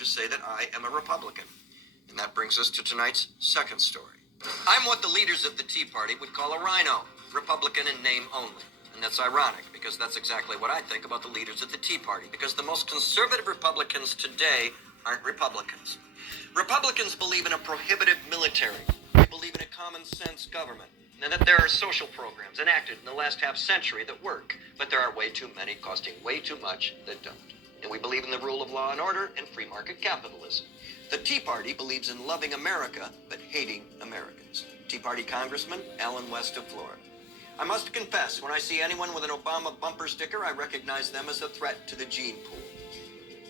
to say that I am a Republican. And that brings us to tonight's second story. I'm what the leaders of the Tea Party would call a rhino, Republican in name only. And that's ironic, because that's exactly what I think about the leaders of the Tea Party, because the most conservative Republicans today aren't Republicans. Republicans believe in a prohibitive military. They believe in a common-sense government, and that there are social programs enacted in the last half-century that work, but there are way too many costing way too much that don't. And we believe in the rule of law and order and free market capitalism. The Tea Party believes in loving America, but hating Americans. Tea Party Congressman Alan West of Florida. I must confess, when I see anyone with an Obama bumper sticker, I recognize them as a threat to the gene pool.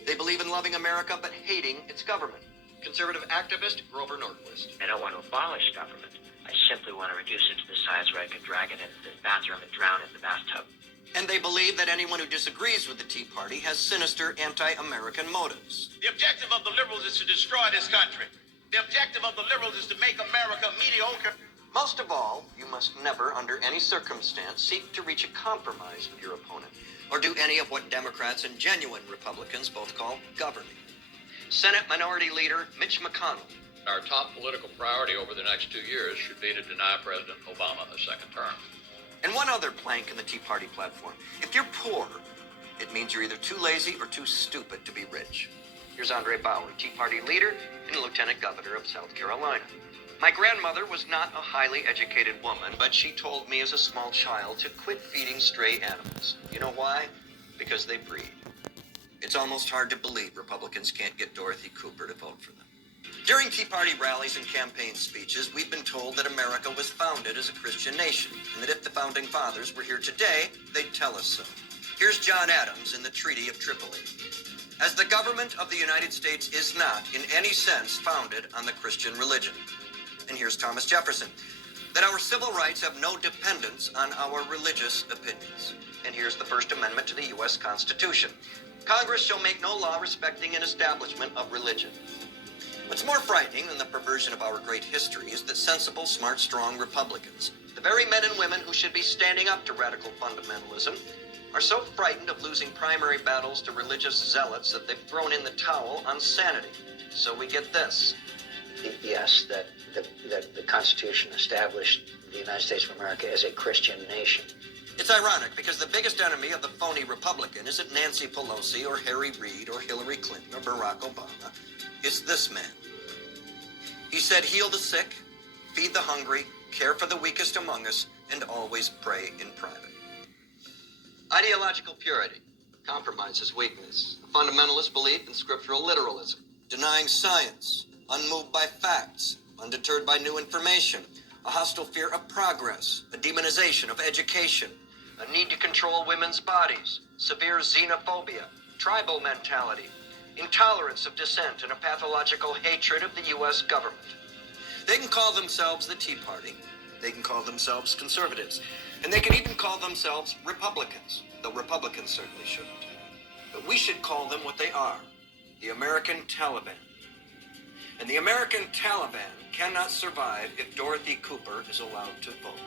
They believe in loving America, but hating its government. Conservative activist Grover Norquist. I don't want to abolish government. I simply want to reduce it to the size where I could drag it into the bathroom and drown it in the bathtub. And they believe that anyone who disagrees with the Tea Party has sinister anti-American motives. The objective of the liberals is to destroy this country. The objective of the liberals is to make America mediocre. Most of all, you must never, under any circumstance, seek to reach a compromise with your opponent, or do any of what Democrats and genuine Republicans both call governing. Senate Minority Leader Mitch McConnell. Our top political priority over the next 2 years should be to deny President Obama a second term. And one other plank in the Tea Party platform. If you're poor, it means you're either too lazy or too stupid to be rich. Here's Andre Bowery, Tea Party leader and Lieutenant Governor of South Carolina. My grandmother was not a highly educated woman, but she told me as a small child to quit feeding stray animals. You know why? Because they breed. It's almost hard to believe Republicans can't get Dorothy Cooper to vote for them. During Tea Party rallies and campaign speeches, we've been told that America was founded as a Christian nation, and that if the Founding Fathers were here today, they'd tell us so. Here's John Adams in the Treaty of Tripoli. As the government of the United States is not, in any sense, founded on the Christian religion. And here's Thomas Jefferson, that our civil rights have no dependence on our religious opinions. And here's the First Amendment to the U.S. Constitution. Congress shall make no law respecting an establishment of religion. What's more frightening than the perversion of our great history is that sensible, smart, strong Republicans, the very men and women who should be standing up to radical fundamentalism, are so frightened of losing primary battles to religious zealots that they've thrown in the towel on sanity. So we get this. Yes, that the Constitution established the United States of America as a Christian nation. It's ironic because the biggest enemy of the phony Republican isn't Nancy Pelosi or Harry Reid or Hillary Clinton or Barack Obama. It's this man. He said, heal the sick, feed the hungry, care for the weakest among us, and always pray in private. Ideological purity compromises weakness. A fundamentalist belief in scriptural literalism. Denying science, unmoved by facts, undeterred by new information. A hostile fear of progress, a demonization of education. A need to control women's bodies. Severe xenophobia, tribal mentality. Intolerance of dissent, and a pathological hatred of the U.S. government. They can call themselves the Tea Party. They can call themselves conservatives. And they can even call themselves Republicans, though Republicans certainly shouldn't. But we should call them what they are, the American Taliban. And the American Taliban cannot survive if Dorothy Cooper is allowed to vote.